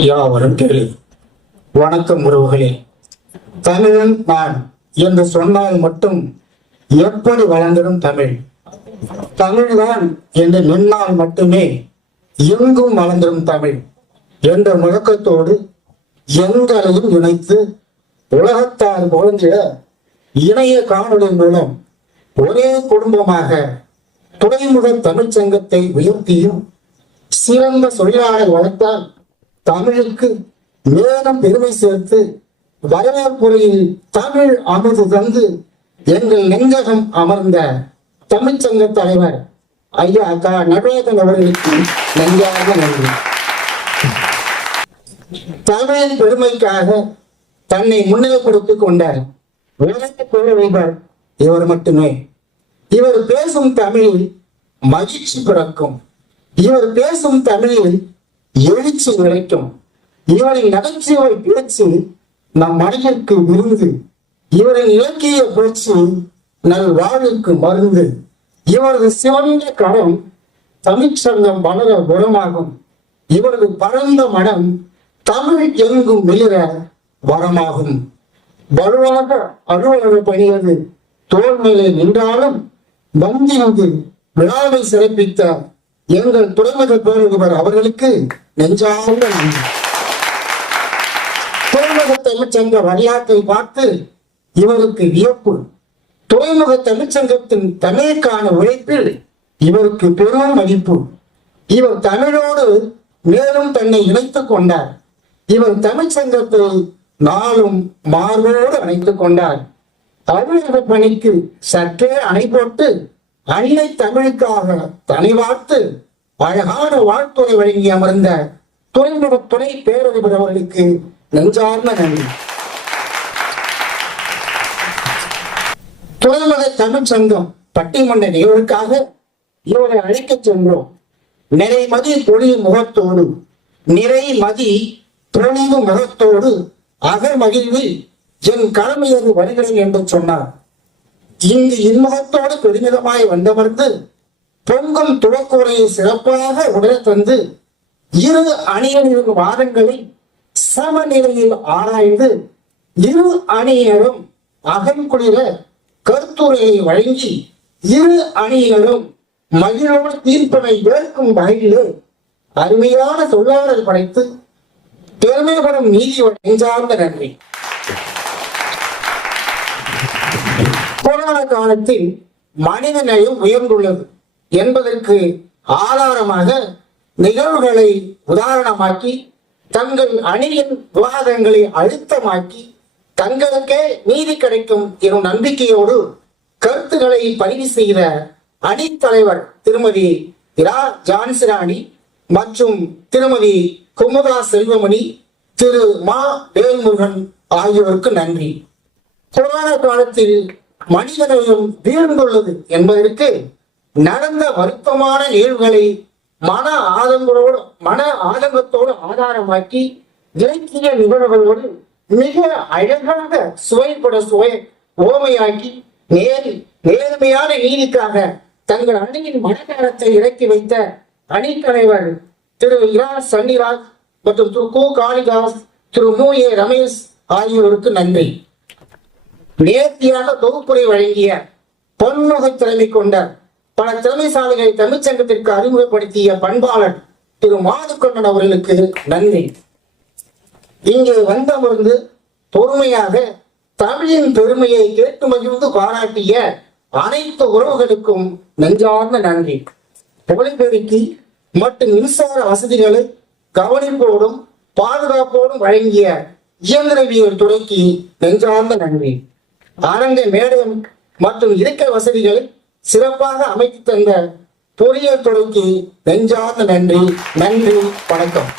யாவரும் கேளு. வணக்கம் உறவுகளே. தமிழன் நான் என்று சொன்னால் மட்டும் எப்படி வளர்ந்திடும் தமிழ்? தமிழ்தான் என்று நின்னால் மட்டுமே எங்கும் வளர்ந்திடும் தமிழ் என்ற முழக்கத்தோடு எங்களையும் இணைத்து உலகத்தார் புகழ்ந்திட இணைய காணொலி மூலம் ஒரே குடும்பமாக துறைமுக தமிழ்ச் சங்கத்தை உயர்த்தியும் சிறந்த தொழிலாளர் வளர்த்தால் தமிழுக்கு மேலும் பெருமை சேர்த்து வரவேற்புரையில் தமிழ் அமுது தந்து எங்கள் நெஞ்சகம் அமர்ந்த தமிழ்ச்சங்க தலைவர் ஐயா கா நடராஜன் அவர்களுக்கு நெஞ்சாக நன்றி. தமிழின் பெருமைக்காக தன்னை முன்னிலைப்படுத்திக் கொண்ட உலக பேரவைவர் இவர் மட்டுமே. இவர் பேசும் தமிழில் மகிழ்ச்சி பிறக்கும். இவர் பேசும் தமிழில் எழுச்சி நிலைக்கும். இவரின் நகைச்சுவை பேச்சு நம் மனதிற்கு விருந்து. இவரின் இலக்கிய பேச்சு நல் வாழ்வுக்கு மருந்து. இவரது சிவந்த கரம் தமிழ்ச்சங்கம் வளர குணமாகும். இவரது பரந்த மனம் தமிழ் எங்கும் மிளிர வரமாகும். வலுவாக அலுவலக பணியது தோல் மேலே நின்றாலும் வந்திருந்து விழாவை சிறப்பித்த எங்கள் துறைமுக பேரவைவர் அவர்களுக்கு நெஞ்சார்ந்த நன்றி. துறைமுக தமிழ்ச்சங்க வரலாற்றை பார்த்து இவருக்கு வியப்பு. துறைமுக தமிழ்ச்சங்கத்தின் தமிழுக்கான உழைப்பில் இவருக்கு பெரும் மதிப்பு. இவர் தமிழோடு மேலும் தன்னை இணைத்துக் கொண்டார். இவர் தமிழ்ச்சங்கத்தை நாளும் மார்போடு அணைத்துக் கொண்டார். தமிழக பணிக்கு சற்றே அணை போட்டு அன்னை தமிழுக்காக தனி வார்த்து அழகான வாழ்த்துறை வழங்கி அமர்ந்த துறைமுக துணை பேரவைவர் அவர்களுக்கு நெஞ்சார்ந்த நன்றி. துறைமுக தமிழ் சங்கம் பட்டிமன்ற நிகழ்வுக்காக இவரை அழைக்கச் சென்றோம். நிறைமதி பொழிவு முகத்தோடு அகமகிழ்வில் என் கடமையது வருகிறேன் என்று சொன்னார். இங்கு இன்முகத்தோடு பெருமிதமாய் வந்தமர்ந்து பொங்கும் துவக்குறையை சிறப்பாக உடல் தந்து இரு அணியினரின் வாதங்களை சமநிலையில் ஆராய்ந்து இரு அணியினரும் அகங்குளிர கருத்துரையை வழங்கி இரு அணியினரும் மகிழோடு தீர்ப்பனை ஏற்கும் வகையிலே அருமையான தொழிலாளர் படைத்து பெருமைப்படும் நீதி நெஞ்சார்ந்த நன்றி. கொரோனா காலத்தில் மனித நேயம் உயர்ந்துள்ளது என்பதற்கு ஆதாரமாக நிகழ்வுகளை உதாரணமாக்கி தங்கள் அணியின் விவாதங்களை அழுத்தமாக்கி தங்களுக்கே நீதி கிடைக்கும் எனும் நம்பிக்கையோடு கருத்துக்களை பதிவு செய்த அணித்தலைவர் திருமதி இரா ஜான்சிராணி மற்றும் திருமதி குமுதா செல்வமணி, திரு மா வேல்முருகன் ஆகியோருக்கு நன்றி. கொரோனா காலத்தில் மனிதனையும் வீழ்ந்துள்ளது என்பதற்கு நடந்த வருத்தமான நிகழ்வுகளை மன ஆதங்கத்தோடு ஆதாரமாக்கி இலக்கிய நிகழ்வுகளோடு மிக அழகாக ஓமையாக்கி நேர்மையான நீதிக்காக தங்கள் அணியின் மனநலத்தை இறக்கி வைத்த அணித்தலைவர் திரு இரா சன்னிராஜ் மற்றும் திரு கு காளிதாஸ், திரு மு ஏ ரமேஷ் ஆகியோருக்கு நன்றி. நேர்த்தியாக தொகுப்புரை வழங்கிய பொன்முக திறமை கொண்ட பல திறமைசாலிகளை தமிழ்ச்சங்கத்திற்கு அறிமுகப்படுத்திய பண்பாளர் திரு மாதுக்கண்ணன் அவர்களுக்கு நன்றி. இங்கே வந்தமர்ந்து பொறுமையாக தமிழின் பெருமையை கேட்டு மகிழ்ந்து பாராட்டிய அனைத்து உறவுகளுக்கும் நெஞ்சார்ந்த நன்றி. ஒளிபெருக்கி மற்றும் மின்சார வசதிகளை கவனிப்போடும் பாதுகாப்போடும் வழங்கிய இயந்திரவியல் துறைக்கு நெஞ்சார்ந்த நன்றி. அரங்க மேடம் மற்றும் இருக்கை வசதிகளை சிறப்பாக அமைத்து தந்த பொறியியல் துறைக்கு நெஞ்சார்ந்த நன்றி. வணக்கம்.